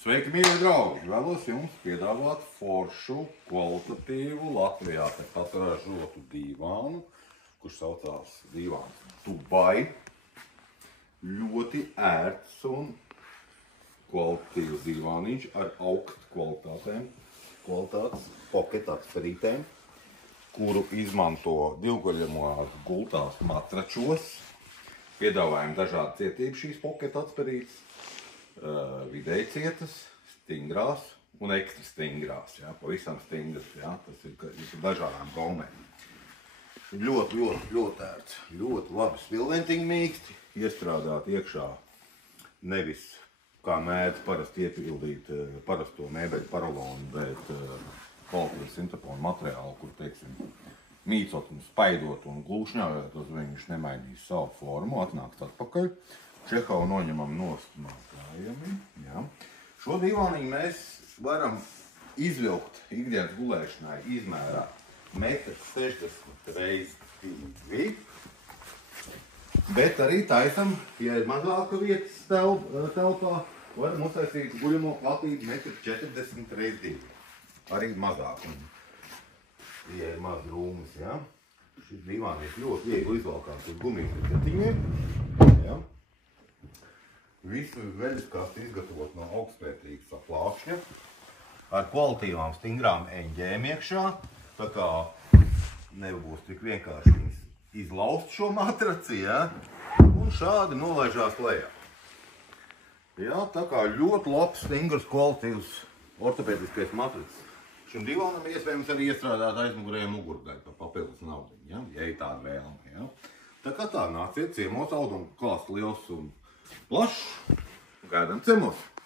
Sveiki, mīļie draugi! Vēlos jums piedāvāt foršu, kvalitatīvu Latvijā tepat ražotu dīvānu, kurš saucās dīvāns Dubai. Ļoti ērts un kvalitatīvs dīvāniņš ar augstu kvalitātes pocket atsperītēm, kuru izmanto divgaļamās gultās matračos. Piedāvājam dažādi cietību šīs pocket atsperītes. Vidēji cietas, stingrās un ekstra stingrās, pavisam stingras, tas ir dažādām gaumēm. Ļoti ērts, ļoti labi spilventiņi mīksti, iestrādāt iekšā nevis kā mēdz parasti iepildīt parasto mēbeļu paralonu, bet kvalitatīvu sintraponu materiālu, kur, teiksim, mīcot un spaidot un glūšņājot uz viņš nemainīs savu formu, atnāks atpakaļ. Čehavu noņemam nost no kājami. Šo dīvāniņu mēs varam izvilkt ikdienas gulēšanai izmērā 1,60 x 2 m. Bet arī taisam, ja ir mazāka vietas telpā, varam uztaisīt guļamo platību 1,40 x 2 m. Arī mazāk. Ja ir maz rūmas, Šis dīvānis ļoti viegli izvalkās uz gumijas katiņiem. Visu veļuskastu izgatavot no augstspētīgas plākšņa ar kvalitīvām stingrām eņģēm iekšā, tā kā nebūs tik vienkārši viņas izlaust šo matraci, un šādi nolaižās lejā. Tā kā ļoti labs, stingrs, kvalitīvs ortopēdiskais matracis. Šim dīvānam iespējams arī iestrādāt aizmugurēju mugurdaļu par papildus naudiņu, ja ir tāda vēlme. Tā kā tā, nāciet ciemos, auduma klāsts liels un plašs, gaidām ciemos!